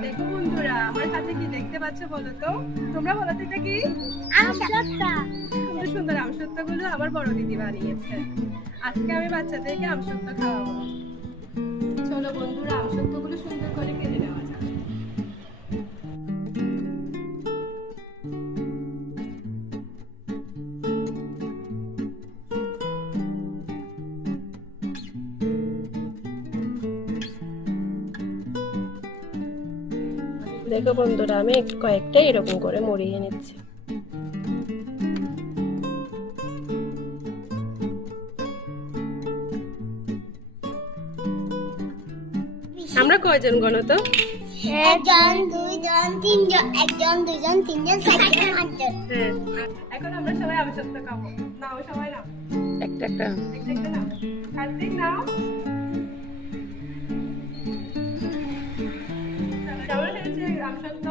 দেখো বন্ধুরা আমার হাতে কি দেখতে পাচ্ছ বলো তো? তোমরা বলো তো এটা কি? সুন্দর সুন্দর আমসত্তা গুলো আমার বড় দিদি বানিয়েছে। আজকে আমি বাচ্চাদেরকে আমসত্তা খাওয়াবো। চলো বন্ধুরা আমসত্তা গুলো সুন্দর করে দেখো বন্ধুরা আমি কয়েকটা এরকম করে মরিয়ে নিচ্ছি। আমরা কয়জন গণ তো? একজন দুইজন তিনজন একজন দুইজন তিনজন চারজন পাঁচজন। হ্যাঁ। এখন আমরা সবাই আমসত্ত্ব খাব। নাও সবাই নাও। একটা একটা। একটা একটা নাও। কার্তিক নাও। হয়েছে আমসত্ত্ব